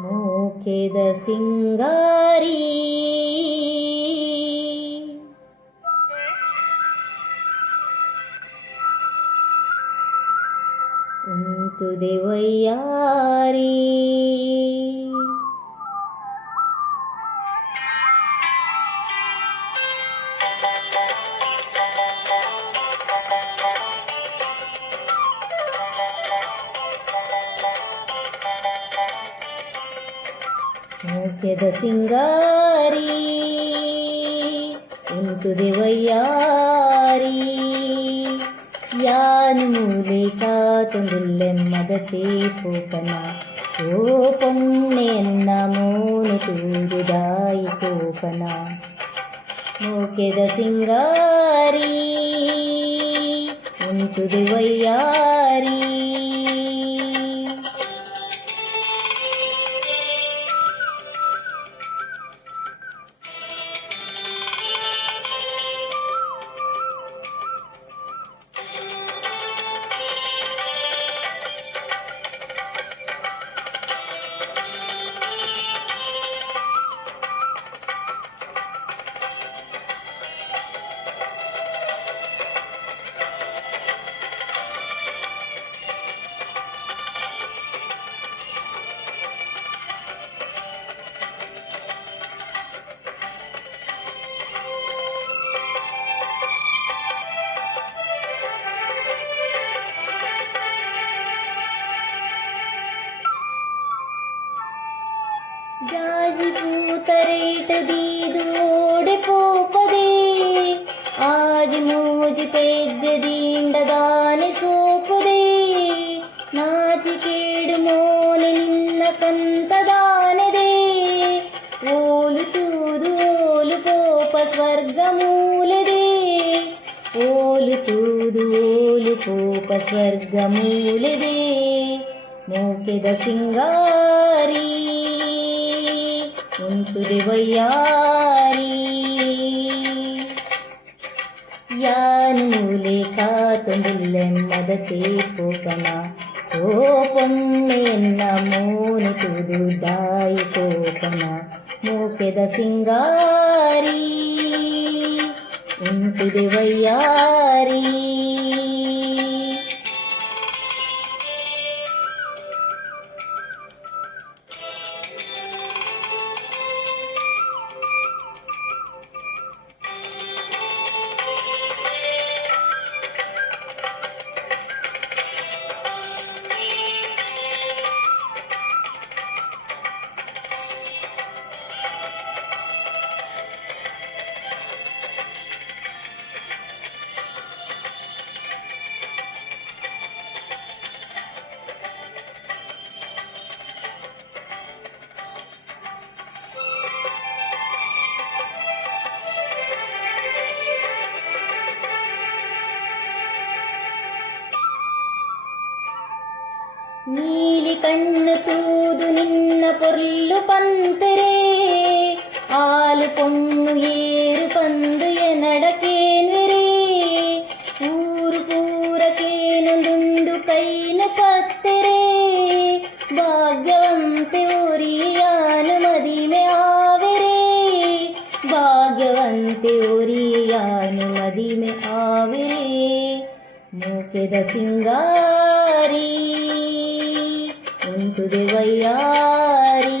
മോഖേദ സിംഗാരി? തുദേ വയ്യാരീ. ಮೂಕೆದ ಸಿಂಗಾರಿ ಉಂತುದೆ ವಯ್ಯಾರಿ ಯಾನು ಮೂಲೆ ಕಾತೊಂದುಲ್ಲೆಮ್ಮದತೆ ಪೋಕನ ಓ ಪೊನ್ನೆನ್ನ ಮೋನು ತೂರುದಾಯಿ ಕೋಪನ ಮೂಕೆದ ಸಿಂಗಾರಿ ಉಂಟುದೆ ವಯ್ಯಾರಿ పూతరేట దీదు ఓడిపోపదే ఆజి మూజి పెద్దదీండదాని సోపుదే. నాచికేడు మోని నిన్న కంతదానదే ఓలు తూరు ఓలు పోప స్వర్గమూలదే ఓలు తూరు ఓలు పోప స్వర్గమూలదే మోకెద సింగార திருவையாரி யானூலே காத்துள்ள மதத்தே போகனா ஓ பொண்ணே நமோனு துதுதாய் போகனா மூக்கெத சிங்காரி உன் திருவையாரி ನೀಲಿ ಕಣ್ಣು ತೂದು ನಿನ್ನ ಪೊರ್ಲು ಪಂತರೆ ಆಲು ಪೊಣ್ಣು ಏರು ಪಂದು ಎನಡಕೇನ್ವೆರೆ ಊರು ಪೂರಕೇನೊಂದುಂಡು ಕೈನ ಪತ್ತೆರೆ ಭಾಗ್ಯವಂತೆ ಒರಿಯಾನು ಮದಿಮೆ ಆವೆರೆ ಭಾಗ್ಯವಂತೆ ಒರಿಯಾನು ಮದಿಮೆ ಆವೆರೆ ಮೂಕೆದ ಸಿಂಗಾರಿ ತುದೆವಯ್ಯಾರಿ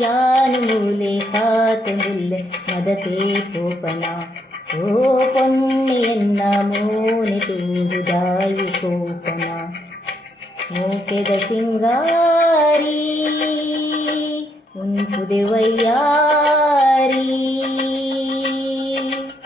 ಯಾನು ಮೂಲೆ ಕಾತ ಮುಲ್ಲೆ ಮದತೆ ಪೋಪನ ಓ ಪೊಣ್ಣೆಯನ್ನ ಮೋನೆ ತೂರುದಾಯಿ ಕೋಪನ ಮೂಕೆದ ಸಿಂಗಾರಿ ಉಂಪುದೆವಯ್ಯಾರಿ